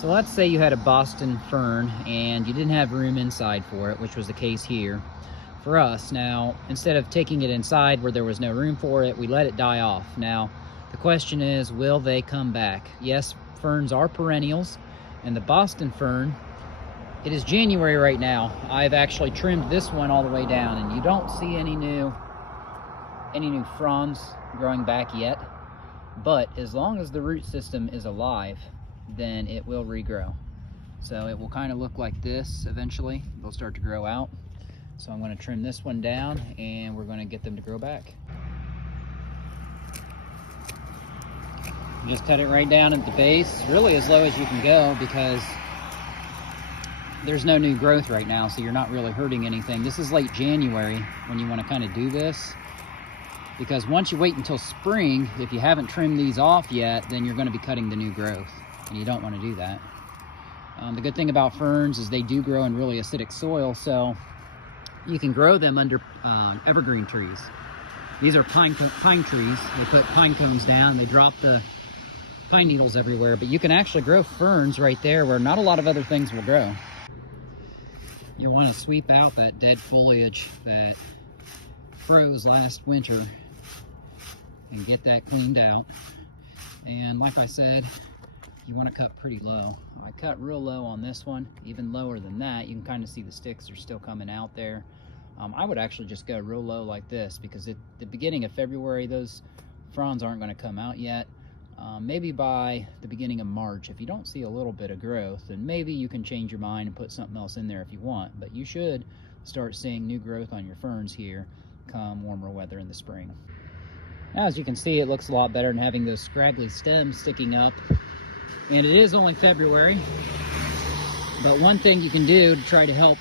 So let's say you had a Boston fern and you didn't have room inside for it, which was the case here for us. Now, instead of taking it inside where there was no room for it, we let it die off. Now, the question is, will they come back? Yes, ferns are perennials, and the Boston fern, it is January right now. I've actually trimmed this one all the way down, and you don't see any new fronds growing back yet. But as long as the root system is alive, then it will regrow. So it will kind of look like this eventually. They'll start to grow out. So I'm going to trim this one down and we're going to get them to grow back. Just cut it right down at the base, really as low as you can go, because there's no new growth right now, so you're not really hurting anything. This is late January when you want to kind of do this, because once you wait until spring, if you haven't trimmed these off yet, then you're going to be cutting the new growth, and you don't want to do that. The good thing about ferns is they do grow in really acidic soil, so you can grow them under evergreen trees. These are pine trees. They put pine cones down, they drop the pine needles everywhere, but you can actually grow ferns right there where not a lot of other things will grow. You want to sweep out that dead foliage that froze last winter and get that cleaned out. And like I said, you want to cut pretty low. I cut real low on this one, even lower than that. You can kind of see the sticks are still coming out there. I would actually just go real low like this, because at the beginning of February, those fronds aren't going to come out yet. Maybe by the beginning of March, if you don't see a little bit of growth, then maybe you can change your mind and put something else in there if you want. But you should start seeing new growth on your ferns here come warmer weather in the spring. Now, as you can see, it looks a lot better than having those scraggly stems sticking up. And it is only February, but one thing you can do to try to help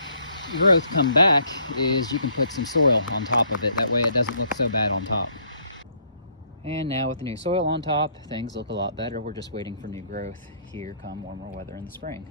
growth come back is you can put some soil on top of it. That way it doesn't look so bad on top. And now with the new soil on top, things look a lot better. We're just waiting for new growth here come warmer weather in the spring.